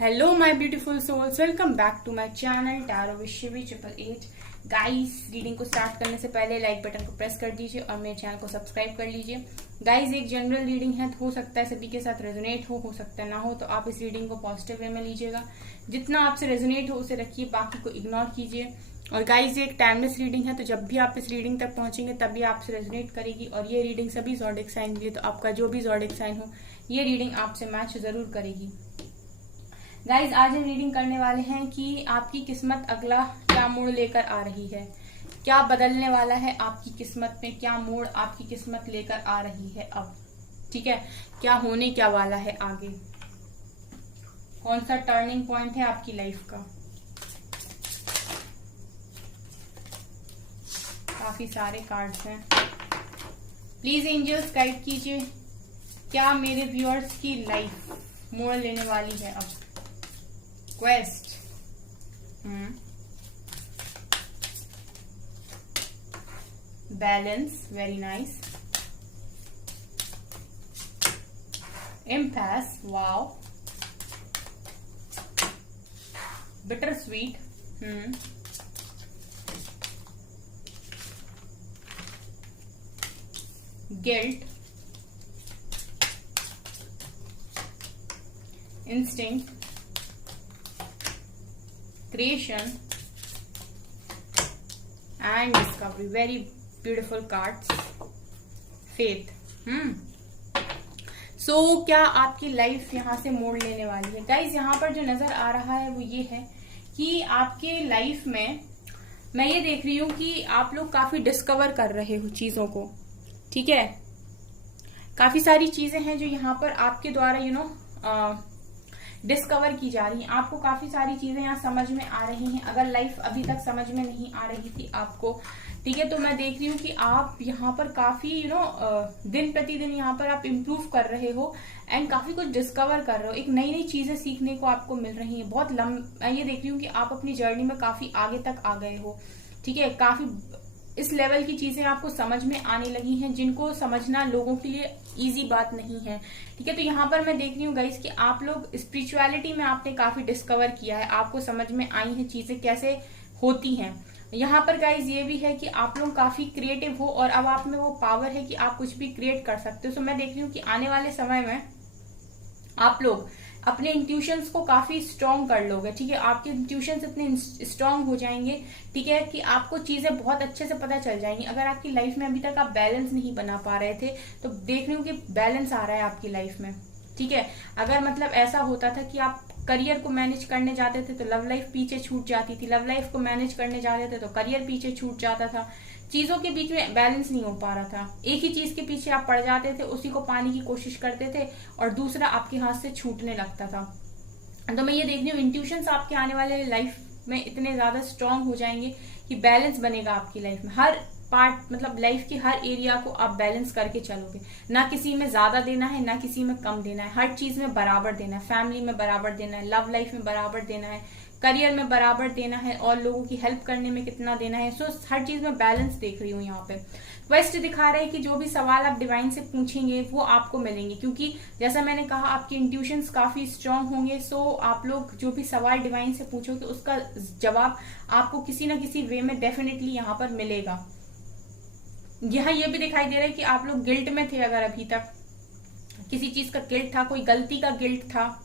Hello my beautiful souls, welcome back to my channel Tarot with Shivi 888। Guys, reading को start करने से पहले like button को press कर दीजिए और मेरे चैनल को सब्सक्राइब कर लीजिए। गाइस, एक जनरल रीडिंग है, तो हो सकता है सभी के साथ रेजोनेट हो सकता है ना हो, तो आप इस रीडिंग को पॉजिटिव वे में लीजिएगा। जितना आपसे रेजोनेट हो उसे रखिए, बाकी को इग्नोर कीजिए। और गाइस, ये एक टाइमलेस रीडिंग है, तो जब भी आप इस रीडिंग तक पहुंचेंगे तभी आपसे रेजोनेट करेगी। और ये रीडिंग सभी ज़ोडिएक साइन के लिए, तो आपका जो भी ज़ोडिएक साइन हो ये रीडिंग आपसे मैच जरूर करेगी। गाइज, आज हम रीडिंग करने वाले हैं कि आपकी किस्मत अगला क्या मोड़ लेकर आ रही है, क्या बदलने वाला है आपकी किस्मत में, क्या मोड़ आपकी किस्मत लेकर आ रही है अब। ठीक है, क्या होने क्या वाला है आगे, कौन सा टर्निंग पॉइंट है आपकी लाइफ का। काफी सारे कार्ड्स हैं, प्लीज एंजल्स गाइड कीजिए, क्या मेरे व्यूअर्स की लाइफ मोड़ लेने वाली है अब। Quest, balance, very nice. Impasse, wow. Bittersweet, guilt, instinct, creation and discovery, very beautiful cards। faith, so क्या आपकी लाइफ यहाँ से मोड़ लेने वाली है। गाइज, यहाँ पर जो नजर आ रहा है वो ये है कि आपके लाइफ में मैं ये देख रही हूँ कि आप लोग काफी डिस्कवर कर रहे हो चीजों को। ठीक है, काफी सारी चीजें हैं जो यहाँ पर आपके द्वारा डिस्कवर की जा रही है। आपको काफी सारी चीजें यहाँ समझ में आ रही हैं, अगर लाइफ अभी तक समझ में नहीं आ रही थी आपको। ठीक है, तो मैं देख रही हूँ कि आप यहाँ पर काफी दिन प्रतिदिन यहाँ पर आप इम्प्रूव कर रहे हो एंड काफी कुछ डिस्कवर कर रहे हो, एक नई नई चीजें सीखने को आपको मिल रही है। बहुत मैं ये देख रही हूँ कि आप अपनी जर्नी में काफी आगे तक आ गए हो। ठीक है, काफी इस लेवल की चीजें आपको समझ में आने लगी हैं जिनको समझना लोगों के लिए इजी बात नहीं है। ठीक है, तो यहाँ पर मैं देख रही हूँ गाइस कि आप लोग स्पिरिचुअलिटी में आपने काफी डिस्कवर किया है, आपको समझ में आई है चीजें कैसे होती हैं। यहाँ पर गाइस ये भी है कि आप लोग काफी क्रिएटिव हो और अब आप में वो पावर है कि आप कुछ भी क्रिएट कर सकते हो। सो मैं देख रही हूँ कि आने वाले समय में आप लोग अपने इंट्यूशंस को काफी स्ट्रॉन्ग कर लोगे। ठीक है, आपके इंट्यूशंस इतने स्ट्रॉन्ग हो जाएंगे, ठीक है, कि आपको चीजें बहुत अच्छे से पता चल जाएंगी। अगर आपकी लाइफ में अभी तक आप बैलेंस नहीं बना पा रहे थे तो देख रही हूँ कि बैलेंस आ रहा है आपकी लाइफ में। ठीक है, अगर मतलब ऐसा होता था कि आप करियर को मैनेज करने जाते थे तो लव लाइफ पीछे छूट जाती थी, लव लाइफ को मैनेज करने जाते थे तो करियर पीछे छूट जाता था, चीजों के बीच में बैलेंस नहीं हो पा रहा था, एक ही चीज के पीछे आप पड़ जाते थे, उसी को पाने की कोशिश करते थे और दूसरा आपके हाथ से छूटने लगता था। तो मैं ये देख रही हूँ इंट्यूशंस आपके आने वाले लाइफ में इतने ज्यादा स्ट्रांग हो जाएंगे कि बैलेंस बनेगा आपकी लाइफ में। हर पार्ट मतलब लाइफ के हर एरिया को आप बैलेंस करके चलोगे, ना किसी में ज्यादा देना है ना किसी में कम देना है, हर चीज में बराबर देना है, फैमिली में बराबर देना है, लव लाइफ में बराबर देना है, करियर में बराबर देना है और लोगों की हेल्प करने में कितना देना है। सो हर चीज में बैलेंस देख रही हूँ यहाँ पे। क्वेस्ट दिखा रहे हैं कि जो भी सवाल आप डिवाइन से पूछेंगे वो आपको मिलेंगे, क्योंकि जैसा मैंने कहा आपके इंट्यूशंस काफी स्ट्रांग होंगे। सो आप लोग जो भी सवाल डिवाइन से पूछोगे उसका जवाब आपको किसी ना किसी वे में डेफिनेटली यहाँ पर मिलेगा। यहाँ ये भी दिखाई दे रहा है कि आप लोग गिल्ट में थे, अगर अभी तक किसी चीज का गिल्ट था, कोई गलती का गिल्ट था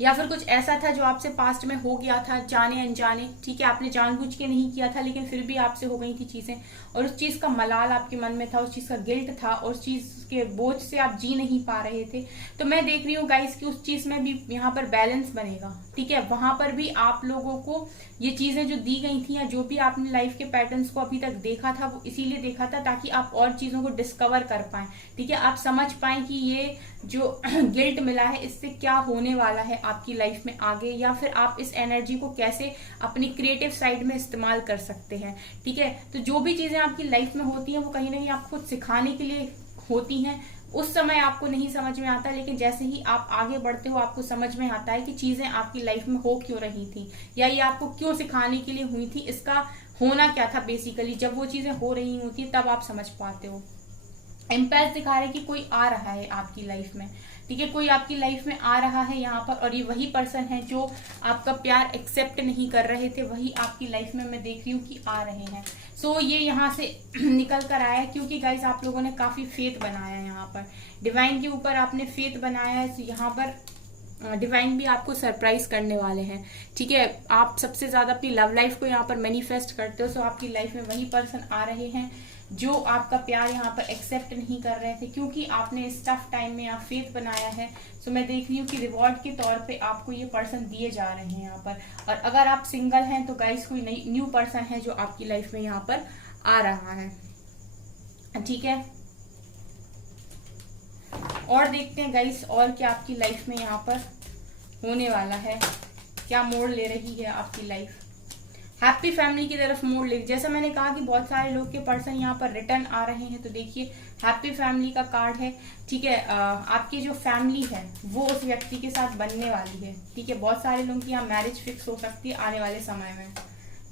या फिर कुछ ऐसा था जो आपसे पास्ट में हो गया था जाने अनजाने। ठीक है, आपने जानबूझ के नहीं किया था लेकिन फिर भी आपसे हो गई थी चीजें और उस चीज का मलाल आपके मन में था, उस चीज का गिल्ट था और उस चीज के बोझ से आप जी नहीं पा रहे थे। तो मैं देख रही हूँ गाइस कि उस चीज में भी यहाँ पर बैलेंस बनेगा। ठीक है, वहां पर भी आप लोगों को ये चीजें जो दी गई थी या जो भी आपने लाइफ के पैटर्न्स को अभी तक देखा था वो इसीलिए देखा था ताकि आप और चीजों को डिस्कवर कर पाए। ठीक है, आप समझ पाए कि ये जो गिल्ट मिला है इससे क्या होने वाला है आपकी लाइफ में आगे, या फिर आप इस एनर्जी को कैसे अपनी क्रिएटिव साइड में इस्तेमाल कर सकते हैं। ठीक है, तो जो भी चीजें आपकी लाइफ में होती हैं वो कहीं ना कहीं आपको सिखाने के लिए होती हैं। उस समय आपको नहीं समझ में आता, लेकिन जैसे ही आप आगे बढ़ते हो आपको समझ में आता है कि चीजें आपकी लाइफ में हो क्यों रही थी या ये आपको क्यों सिखाने के लिए हुई थी, इसका होना क्या था बेसिकली। जब वो चीजें हो रही होती है तब आप समझ पाते हो। इम्पैक्ट दिखा रहे कि कोई आ रहा है आपकी लाइफ में। ठीक है, कोई आपकी लाइफ में आ रहा है यहाँ पर, और ये वही पर्सन है जो आपका प्यार एक्सेप्ट नहीं कर रहे थे, वही आपकी लाइफ में मैं देख रही हूँ कि आ रहे हैं। सो ये यहाँ से निकल कर आया है, क्योंकि गाइस आप लोगों ने काफी फेथ बनाया है यहाँ पर, डिवाइन के ऊपर आपने फेथ बनाया है। तो यहाँ पर डिवाइन भी आपको सरप्राइज करने वाले हैं। ठीक है, आप सबसे ज्यादा अपनी लव लाइफ को यहाँ पर मैनिफेस्ट करते हो। सो आपकी लाइफ में वही पर्सन आ रहे हैं जो आपका प्यार यहाँ पर एक्सेप्ट नहीं कर रहे थे, क्योंकि आपने इस टफ टाइम में यहाँ फेथ बनाया है। सो मैं देख रही हूँ कि रिवॉर्ड के तौर पे आपको ये पर्सन दिए जा रहे हैं यहाँ पर। और अगर आप सिंगल हैं तो गाइस कोई नई न्यू पर्सन है जो आपकी लाइफ में यहाँ पर आ रहा है। ठीक है, और देखते हैं गाइस और क्या आपकी लाइफ में यहाँ पर होने वाला है, क्या मोड़ ले रही है आपकी लाइफ। हैप्पी फैमिली की तरफ मोड़ ले, जैसा मैंने कहा कि बहुत सारे लोग के पर्सन यहाँ पर रिटर्न आ रहे हैं, तो देखिए हैप्पी फैमिली का कार्ड है। ठीक है, आपकी जो फैमिली है वो उस व्यक्ति के साथ बनने वाली है। ठीक है, बहुत सारे लोगों की यहाँ मैरिज फिक्स हो सकती है आने वाले समय में।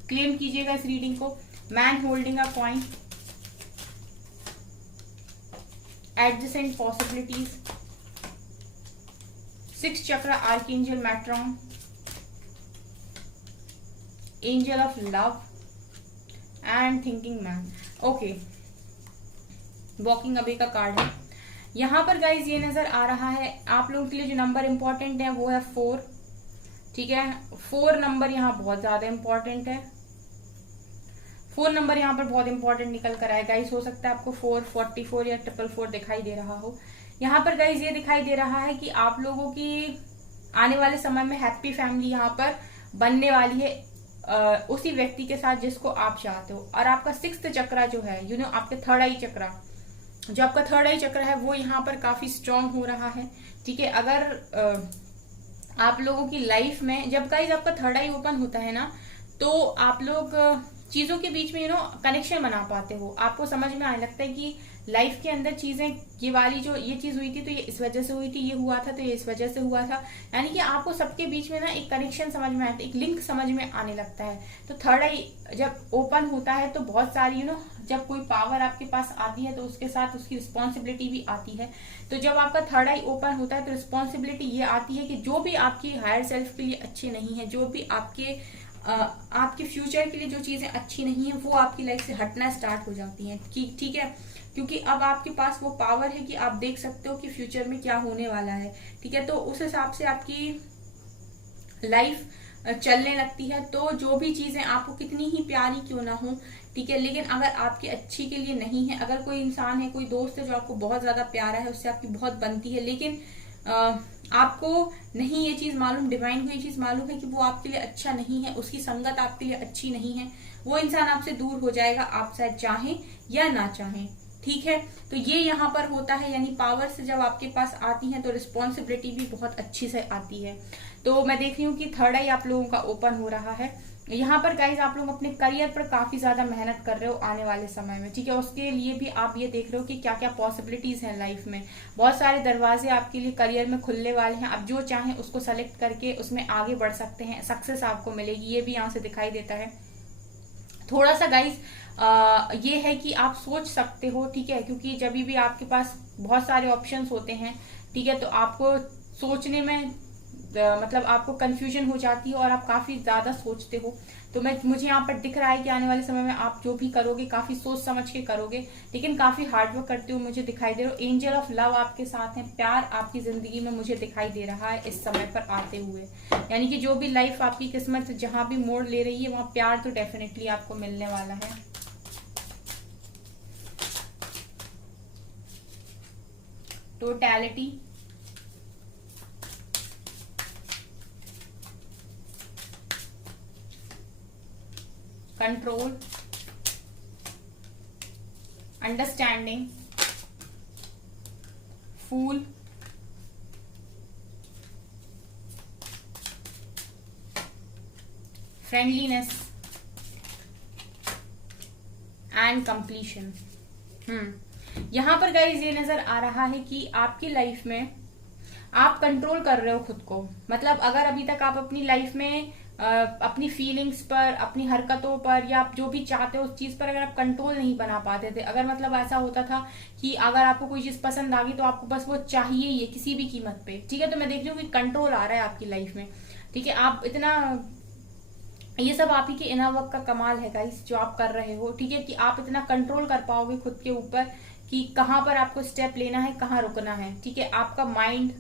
क्लेम कीजिएगा इस रीडिंग को। Man holding a coin, adjacent possibilities, 6 चक्र archangel matron, angel of love and thinking man. Okay, walking away का कार्ड है यहाँ पर गाइज। ये नजर आ रहा है आप लोगों के लिए जो नंबर इंपॉर्टेंट है वो है 4। ठीक है, 4 नंबर यहाँ बहुत ज्यादा इंपॉर्टेंट है। 4 नंबर यहाँ पर बहुत इंपॉर्टेंट निकल कर आए गाइज। हो सकता है आपको 4, 44 या 444 दिखाई दे रहा हो। यहाँ पर गाइज ये दिखाई दे रहा है कि आप लोगों की आने वाले समय में हैप्पी फैमिली यहाँ पर बनने वाली है उसी व्यक्ति के साथ जिसको आप चाहते हो। और आपका 6th चक्र जो है आपके 3rd आई चक्र, जो आपका 3rd आई चक्र है वो यहाँ पर काफी स्ट्रांग हो रहा है। ठीक है, अगर आप लोगों की लाइफ में जब गाइज आपका 3rd आई ओपन होता है ना, तो आप लोग चीजों के बीच में कनेक्शन बना पाते हो। आपको समझ में आने लगता है कि लाइफ के अंदर चीजें, ये वाली जो ये चीज हुई थी तो ये इस वजह से हुई थी, ये हुआ था तो ये इस वजह से हुआ था। यानी कि आपको सबके बीच में ना एक कनेक्शन समझ में आता है, एक लिंक समझ में आने लगता है। तो 3rd आई जब ओपन होता है तो बहुत सारी जब कोई पावर आपके पास आती है तो उसके साथ उसकी रिस्पॉन्सिबिलिटी भी आती है। तो जब आपका 3rd आई ओपन होता है तो रिस्पॉन्सिबिलिटी ये आती है कि जो भी आपकी हायर सेल्फ के लिए अच्छे नहीं है, जो भी आपके फ्यूचर के लिए जो चीजें अच्छी नहीं है, वो आपकी लाइफ से हटना स्टार्ट हो जाती हैं। ठीक है, क्योंकि अब आपके पास वो पावर है कि आप देख सकते हो कि फ्यूचर में क्या होने वाला है। ठीक है, तो उस हिसाब से आपकी लाइफ चलने लगती है। तो जो भी चीजें आपको कितनी ही प्यारी क्यों ना हो, ठीक है, लेकिन अगर आपकी अच्छी के लिए नहीं है, अगर कोई इंसान है, कोई दोस्त है जो आपको बहुत ज्यादा प्यारा है, उससे आपकी बहुत बनती है, लेकिन आपको नहीं ये चीज मालूम, डिवाइन को ये चीज मालूम है कि वो आपके लिए अच्छा नहीं है, उसकी संगत आपके लिए अच्छी नहीं है, वो इंसान आपसे दूर हो जाएगा, आप शायद चाहें या ना चाहें। ठीक है, तो ये यहाँ पर होता है, यानी पावर से जब आपके पास आती है तो रिस्पॉन्सिबिलिटी भी बहुत अच्छी से आती है। तो मैं देख रही हूँ कि 3rd आई आप लोगों का ओपन हो रहा है। यहाँ पर गाइज आप लोग अपने करियर पर काफी ज्यादा मेहनत कर रहे हो आने वाले समय में। ठीक है, उसके लिए भी आप ये देख रहे हो कि क्या क्या पॉसिबिलिटीज हैं लाइफ में। बहुत सारे दरवाजे आपके लिए करियर में खुलने वाले हैं। आप जो चाहें उसको सेलेक्ट करके उसमें आगे बढ़ सकते हैं, सक्सेस आपको मिलेगी, ये भी यहाँ से दिखाई देता है। थोड़ा सा गाइज ये है कि आप सोच सकते हो। ठीक है, क्योंकि जब भी आपके पास बहुत सारे ऑप्शंस होते हैं, ठीक है, तो आपको सोचने में मतलब आपको कंफ्यूजन हो जाती है और आप काफी ज्यादा सोचते हो। तो मुझे यहाँ पर दिख रहा है कि आने वाले समय में आप जो भी करोगे काफी सोच समझ के करोगे, लेकिन काफी हार्डवर्क करते हो मुझे दिखाई दे रहा है। एंजल ऑफ लव आपके साथ है, प्यार आपकी जिंदगी में मुझे दिखाई दे रहा है इस समय पर आते हुए। यानी कि जो भी लाइफ आपकी किस्मत जहां भी मोड़ ले रही है वहां प्यार तो डेफिनेटली आपको मिलने वाला है। Totality, control, understanding, full, friendliness and completion. यहां पर गाइज ये नजर आ रहा है कि आपकी लाइफ में आप कंट्रोल कर रहे हो खुद को। मतलब अगर अभी तक आप अपनी लाइफ में अपनी फीलिंग्स पर, अपनी हरकतों पर, या आप जो भी चाहते हो उस चीज पर अगर आप कंट्रोल नहीं बना पाते थे, अगर मतलब ऐसा होता था कि अगर आपको कोई चीज पसंद आ गई तो आपको बस वो चाहिए ही है किसी भी कीमत पे, ठीक है, तो मैं देख रही हूँ कि कंट्रोल आ रहा है आपकी लाइफ में, ठीक है। आप इतना, ये सब आप ही के इनर वर्क का कमाल है गाइस जो आप कर रहे हो, ठीक है, कि आप इतना कंट्रोल कर पाओगे खुद के ऊपर कि कहाँ पर आपको स्टेप लेना है, कहाँ रुकना है, ठीक है। आपका माइंड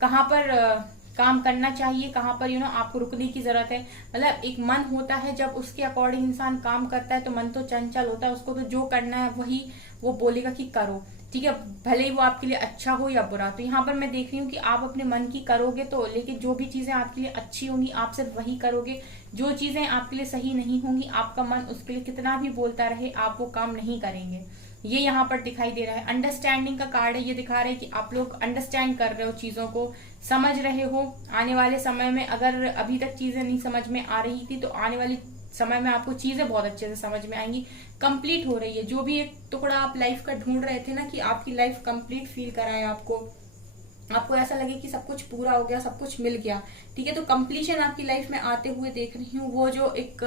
कहाँ पर काम करना चाहिए, कहाँ पर आपको रुकने की जरूरत है। मतलब एक मन होता है, जब उसके अकॉर्डिंग इंसान काम करता है तो मन तो चंचल होता है, उसको तो जो करना है वही वो बोलेगा कि करो, ठीक है, भले ही वो आपके लिए अच्छा हो या बुरा। तो यहाँ पर मैं देख रही हूँ कि आप अपने मन की करोगे तो, लेकिन जो भी चीजें आपके लिए अच्छी होंगी आप सिर्फ वही करोगे। जो चीजें आपके लिए सही नहीं होंगी, आपका मन उसके लिए कितना भी बोलता रहे, आप वो काम नहीं करेंगे। ये यहाँ पर दिखाई दे रहा है। अंडरस्टैंडिंग का कार्ड है, ये दिखा रहा है कि आप लोग अंडरस्टैंड कर रहे हो, चीजों को समझ रहे हो। आने वाले समय में अगर अभी तक चीजें नहीं समझ में आ रही थी तो आने वाली समय में आपको चीजें बहुत अच्छे से समझ में आएंगी, कंप्लीट हो रही है। जो भी एक टुकड़ा आप लाइफ का ढूंढ रहे थे ना, कि आपकी लाइफ कंप्लीट फील कराए आपको ऐसा लगे कि सब कुछ पूरा हो गया, सब कुछ मिल गया, ठीक है, तो कंप्लीशन आपकी लाइफ में आते हुए देख रही हूँ। वो जो एक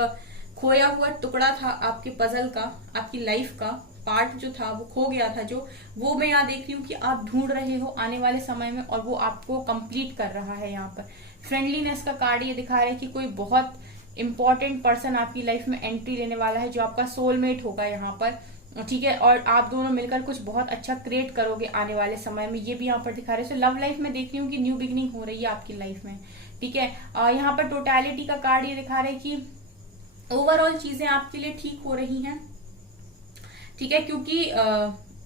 खोया हुआ टुकड़ा था आपके पजल का, आपकी लाइफ का पार्ट जो था वो खो गया था, जो वो मैं यहाँ देख रही हूँ कि आप ढूंढ रहे हो आने वाले समय में, और वो आपको कंप्लीट कर रहा है। यहाँ पर फ्रेंडलीनेस का कार्ड ये दिखा रहा है कि कोई बहुत इंपॉर्टेंट पर्सन आपकी लाइफ में एंट्री लेने वाला है, जो आपका सोलमेट होगा यहाँ पर, ठीक है, और आप दोनों मिलकर कुछ बहुत अच्छा क्रिएट करोगे आने वाले समय में, ये भी यहाँ पर दिखा रहे हैं। सो लव लाइफ में देख रही हूँ कि न्यू बिगिनिंग हो रही है आपकी लाइफ में, ठीक है। यहाँ पर टोटलिटी का कार्ड ये दिखा रहे हैं कि ओवरऑल चीजें आपके लिए ठीक हो रही हैं, ठीक है, क्योंकि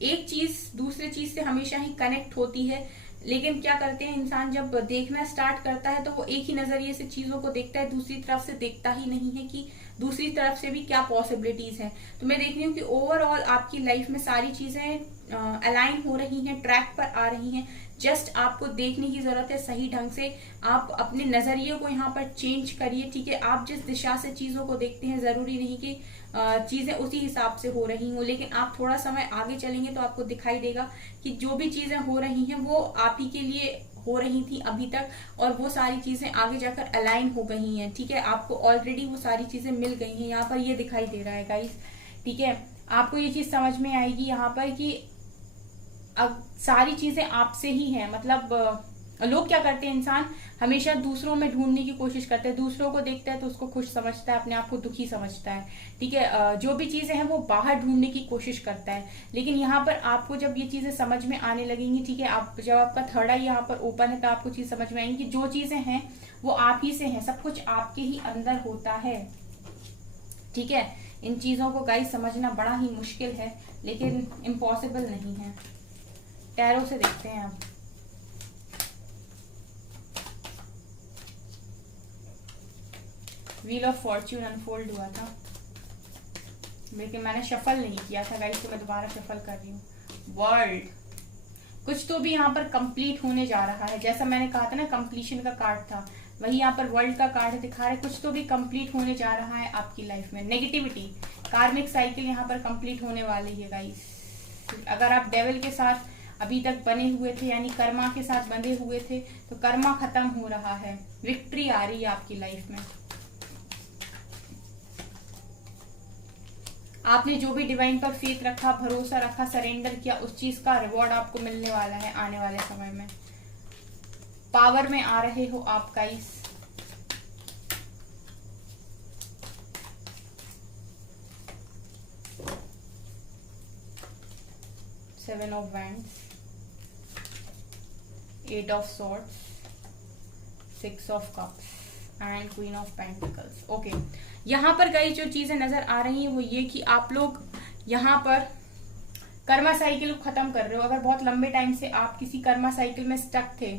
एक चीज दूसरे चीज से हमेशा ही कनेक्ट होती है, लेकिन क्या करते हैं इंसान जब देखना स्टार्ट करता है तो वो एक ही नजरिए से चीजों को देखता है, दूसरी तरफ से देखता ही नहीं है कि दूसरी तरफ से भी क्या पॉसिबिलिटीज हैं। तो मैं देख रही हूँ कि ओवरऑल आपकी लाइफ में सारी चीजें अलाइन हो रही हैं, ट्रैक पर आ रही हैं। जस्ट आपको देखने की जरूरत है सही ढंग से। आप अपने नजरिए को यहाँ पर चेंज करिए, ठीक है। आप जिस दिशा से चीजों को देखते हैं जरूरी नहीं कि चीजें उसी हिसाब से हो रही हों, लेकिन आप थोड़ा समय आगे चलेंगे तो आपको दिखाई देगा कि जो भी चीजें हो रही हैं वो आप ही के लिए हो रही थी अभी तक, और वो सारी चीजें आगे जाकर अलाइन हो गई हैं, ठीक है। आपको ऑलरेडी वो सारी चीजें मिल गई हैं, यहाँ पर ये दिखाई दे रहा है गाइस, ठीक है। आपको ये चीज समझ में आएगी यहाँ पर कि अब सारी चीजें आपसे ही हैं। मतलब लोग क्या करते हैं, इंसान हमेशा दूसरों में ढूंढने की कोशिश करते हैं, दूसरों को देखता है तो उसको खुश समझता है, अपने आप को दुखी समझता है, ठीक है। जो भी चीजें हैं वो बाहर ढूंढने की कोशिश करता है, लेकिन यहाँ पर आपको जब ये चीजें समझ में आने लगेंगी, ठीक है, आप जब आपका थर्ड आई यहाँ पर ओपन है तो आपको चीज समझ में आएंगी कि जो चीजें हैं वो आप ही से हैं, सब कुछ आपके ही अंदर होता है, ठीक है। इन चीजों को गाइस समझना बड़ा ही मुश्किल है, लेकिन इम्पॉसिबल नहीं है। टैरो से देखते हैं आप। व्हील ऑफ फॉर्च्यून अनफोल्ड हुआ था, लेकिन मैंने शफल नहीं किया था गाइस, तो मैं दोबारा शफल कर रही हूँ। वर्ल्ड, कुछ तो भी यहाँ पर कंप्लीट होने जा रहा है, जैसा मैंने कहा था ना कंप्लीशन का कार्ड था, वही यहाँ पर वर्ल्ड का कार्ड दिखा रहा है। कुछ तो भी कंप्लीट होने जा रहा है आपकी लाइफ में। नेगेटिविटी, कार्मिक साइकिल यहाँ पर कंप्लीट होने वाली है गाइस। अगर आप डेविल के साथ अभी तक बने हुए थे, यानी कर्मा के साथ बंधे हुए थे, तो कर्मा खत्म हो रहा है, विक्ट्री आ रही है आपकी लाइफ में। आपने जो भी डिवाइन पर फेथ रखा, भरोसा रखा, सरेंडर किया, उस चीज का रिवॉर्ड आपको मिलने वाला है आने वाले समय में। पावर में आ रहे हो आप guys. Seven of wands, eight of swords, six of cups and queen of pentacles. Okay, यहाँ पर गाइस जो चीजें नजर आ रही हैं वो ये कि आप लोग यहाँ पर कर्मा साइकिल को खत्म कर रहे हो। अगर बहुत लंबे टाइम से आप किसी कर्मा साइकिल में स्टक थे,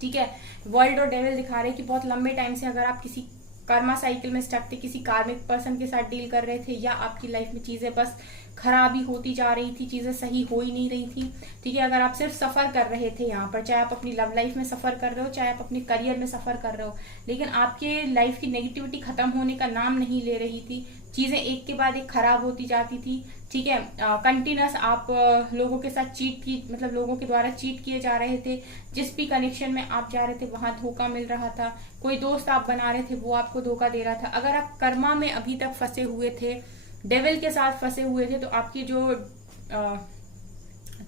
ठीक है, वर्ल्ड और डेविल दिखा रहे हैं कि बहुत लंबे टाइम से अगर आप किसी कर्मा साइकिल में स्टक थे, किसी कार्मिक पर्सन के साथ डील कर रहे थे, या आपकी लाइफ में चीजें बस खराबी होती जा रही थी, चीजें सही हो ही नहीं रही थी, ठीक है। अगर आप सिर्फ सफर कर रहे थे यहाँ पर, चाहे आप अपनी लव लाइफ में सफर कर रहे हो, चाहे आप अपने करियर में सफर कर रहे हो, लेकिन आपके लाइफ की नेगेटिविटी खत्म होने का नाम नहीं ले रही थी, चीजें एक के बाद एक खराब होती जाती थी, ठीक है। कंटिन्यूस आप लोगों के साथ मतलब लोगों के द्वारा चीट किए जा रहे थे। जिस भी कनेक्शन में आप जा रहे थे वहां धोखा मिल रहा था। कोई दोस्त आप बना रहे थे वो आपको धोखा दे रहा था। अगर आप कर्मा में अभी तक फंसे हुए थे, डेविल के साथ फंसे हुए थे, तो आपकी जो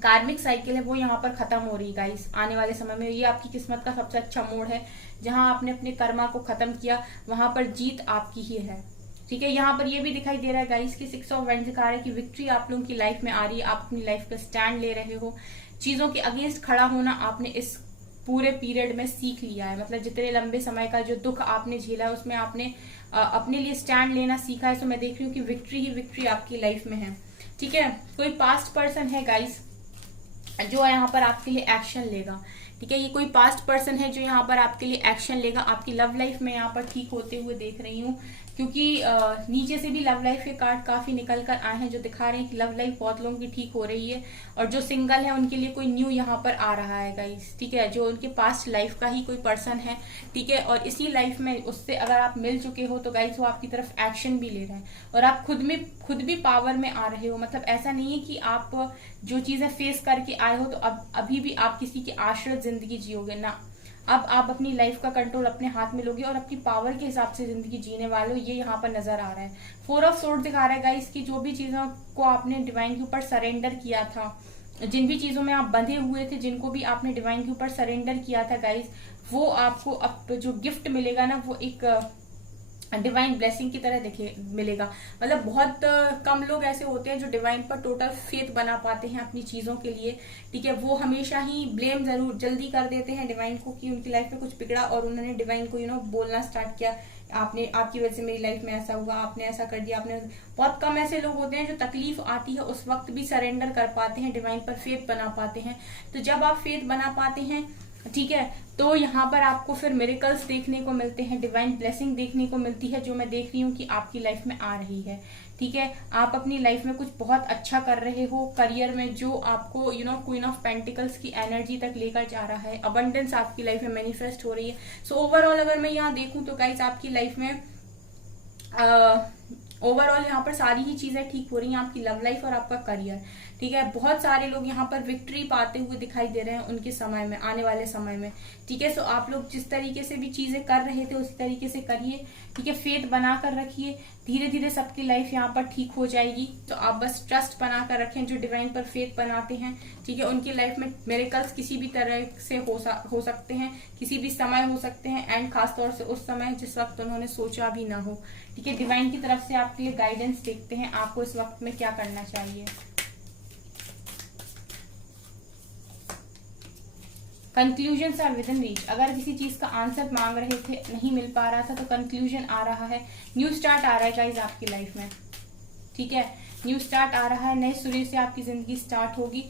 कार्मिक साइकिल है वो यहाँ पर खत्म हो रही है गाइस। आने वाले समय में ये आपकी किस्मत का सबसे अच्छा मोड़ है। जहां आपने अपने कर्मा को खत्म किया वहां पर जीत आपकी ही है, ठीक है। यहाँ पर ये भी दिखाई दे रहा है गाइस कि 6 ऑफ वैंड्स दिखा रहा है कि विक्ट्री आप लोगों की लाइफ में आ रही है। आप अपनी लाइफ का स्टैंड ले रहे हो। चीजों के अगेंस्ट खड़ा होना आपने इस पूरे पीरियड में सीख लिया है। मतलब जितने लंबे समय का जो दुख आपने झेला है उसमें आपने अपने लिए स्टैंड लेना सीखा है। तो मैं देख रही हूँ कि विक्ट्री ही विक्ट्री आपकी लाइफ में है, ठीक है। कोई पास्ट पर्सन है गाइस जो यहाँ पर आपके लिए एक्शन लेगा, ठीक है। ये कोई पास्ट पर्सन है जो यहाँ पर आपके लिए एक्शन लेगा। आपकी लव लाइफ में यहाँ पर ठीक होते हुए देख रही हूँ, क्योंकि नीचे से भी लव लाइफ के कार्ड काफी निकल कर आए हैं जो दिखा रहे हैं कि लव लाइफ बहुत लोगों की ठीक हो रही है। और जो सिंगल है उनके लिए कोई न्यू यहाँ पर आ रहा है गाइस, ठीक है। जो उनके पास्ट लाइफ का ही कोई पर्सन है, ठीक है। और इसी लाइफ में उससे अगर आप मिल चुके हो तो गाइस वो आपकी तरफ एक्शन भी ले रहे हैं और आप खुद भी पावर में आ रहे हो। मतलब ऐसा नहीं है कि आप जो चीजें फेस करके आए हो तो अब अभी भी आप किसी की आश्रित जिंदगी जियोगे ना। अब आप अपनी लाइफ का कंट्रोल अपने हाथ में लोगे और अपनी पावर के हिसाब से जिंदगी जीने वाले हो, ये यहाँ पर नजर आ रहा है। 4 ऑफ सोर्ड्स दिखा रहा है गाइस कि जो भी चीजों को आपने डिवाइन के ऊपर सरेंडर किया था, जिन भी चीजों में आप बंधे हुए थे, जिनको भी आपने डिवाइन के ऊपर सरेंडर किया था गाइस, वो आपको अब जो गिफ्ट मिलेगा ना वो एक डिवाइन ब्लेसिंग की तरह देखे मिलेगा। मतलब बहुत कम लोग ऐसे होते हैं जो डिवाइन पर टोटल फेथ बना पाते हैं अपनी चीजों के लिए, ठीक है। वो हमेशा ही ब्लेम जल्दी कर देते हैं डिवाइन को कि उनकी लाइफ में कुछ बिगड़ा और उन्होंने डिवाइन को बोलना स्टार्ट किया, आपकी वजह से मेरी लाइफ में ऐसा हुआ, आपने ऐसा कर दिया, आपने। बहुत कम ऐसे लोग होते हैं जो तकलीफ आती है उस वक्त भी सरेंडर कर पाते हैं, डिवाइन पर फेथ बना पाते हैं। तो जब आप फेथ बना पाते हैं, ठीक है, तो यहाँ पर आपको फिर मिरेकल्स देखने को मिलते हैं, डिवाइन ब्लेसिंग देखने को मिलती है, जो मैं देख रही हूँ कि आपकी लाइफ में आ रही है, ठीक है। आप अपनी लाइफ में कुछ बहुत अच्छा कर रहे हो करियर में, जो आपको क्वीन ऑफ पेंटिकल्स की एनर्जी तक लेकर जा रहा है। अबंडेंस आपकी लाइफ में मैनिफेस्ट हो रही है। सो ओवरऑल अगर मैं यहाँ देखूं तो गाइस आपकी लाइफ में ओवरऑल यहाँ पर सारी ही चीजें ठीक हो रही हैं, आपकी लव लाइफ और आपका करियर, ठीक है। बहुत सारे लोग यहाँ पर विक्ट्री पाते हुए दिखाई दे रहे हैं उनके समय में, आने वाले समय में, ठीक है। सो आप लोग जिस तरीके से भी चीजें कर रहे थे उसी तरीके से करिए, ठीक है। फेथ बना कर रखिए, धीरे धीरे सबकी लाइफ यहाँ पर ठीक हो जाएगी। तो आप बस ट्रस्ट बना कर रखें। जो डिवाइन पर फेथ बनाते हैं, ठीक है, उनकी लाइफ में मिरेकल्स किसी भी तरह से हो सकते हैं, किसी भी समय हो सकते हैं, एंड खासतौर से उस समय जिस वक्त उन्होंने सोचा भी ना हो, ठीक है। डिवाइन की तरफ से आपके लिए गाइडेंस देखते हैं, आपको इस वक्त में क्या करना चाहिए। Conclusion are within reach. अगर किसी चीज का आंसर मांग रहे थे, नहीं मिल पा रहा था, तो कंक्लूजन आ रहा है, न्यू स्टार्ट आ रहा है गाइस आपकी लाइफ में, ठीक है। न्यू स्टार्ट आ रहा है, नए सिरे से आपकी जिंदगी स्टार्ट होगी।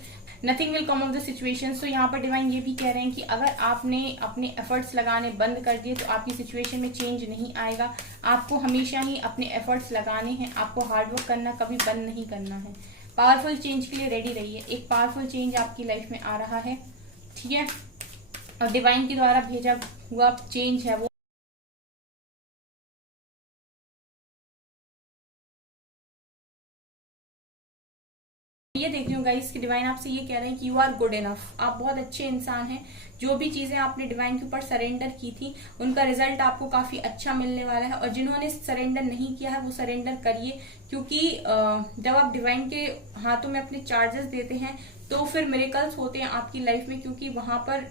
Nothing will come of the situation. तो यहाँ पर डिवाइन ये भी कह रहे हैं कि अगर आपने अपने एफर्ट्स लगाने बंद कर दिए तो आपकी सिचुएशन में चेंज नहीं आएगा। आपको हमेशा ही अपने एफर्ट्स लगाने हैं, आपको हार्डवर्क करना कभी बंद नहीं करना है। पावरफुल चेंज के लिए रेडी रहिए। एक पावरफुल चेंज आपकी लाइफ में आ रहा है, ठीक है। और डिवाइन के द्वारा भेजा हुआ चेंज है वो ये देख रही हूँ गाइस कि डिवाइन आपसे ये कह रहे हैं कि यू आर गुड इनफ। आप बहुत अच्छे इंसान हैं। जो भी चीजें आपने डिवाइन के ऊपर सरेंडर की थी उनका रिजल्ट आपको काफी अच्छा मिलने वाला है। और जिन्होंने सरेंडर नहीं किया है वो सरेंडर करिए, क्योंकि जब आप डिवाइन के हाथों में अपने चार्जेस देते हैं तो फिर मिरेकल्स होते हैं आपकी लाइफ में, क्योंकि वहां पर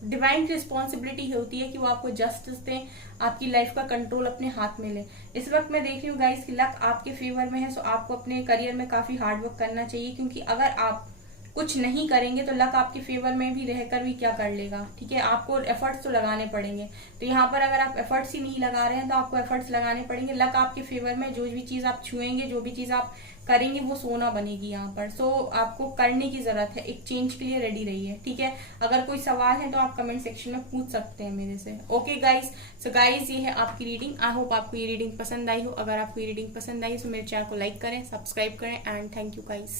डिवाइन की रिस्पॉन्सिबिलिटी होती है कि वो आपको जस्टिस दें, आपकी लाइफ का कंट्रोल अपने हाथ में ले। इस वक्त मैं देख रही हूँ गाइस कि लक आपके फेवर में है। सो आपको अपने करियर में काफी हार्डवर्क करना चाहिए, क्योंकि अगर आप कुछ नहीं करेंगे तो लक आपके फेवर में भी रहकर भी क्या कर लेगा, ठीक है। आपको एफर्ट्स तो लगाने पड़ेंगे। तो यहाँ पर अगर आप एफर्ट्स ही नहीं लगा रहे हैं तो आपको एफर्ट्स लगाने पड़ेंगे। लक आपके फेवर में, जो भी चीज आप छुएंगे, जो भी चीज आप करेंगे वो सोना बनेगी यहाँ पर। सो आपको करने की जरूरत है, एक चेंज के लिए रेडी रहिए, ठीक है। अगर कोई सवाल है तो आप कमेंट सेक्शन में पूछ सकते हैं मेरे से। ओके गाइस, सो गाइस ये है आपकी रीडिंग। आई होप आपको ये रीडिंग पसंद आई हो। अगर आपको ये रीडिंग पसंद आई तो मेरे चैनल को लाइक करें, सब्सक्राइब करें, एंड थैंक यू गाइस।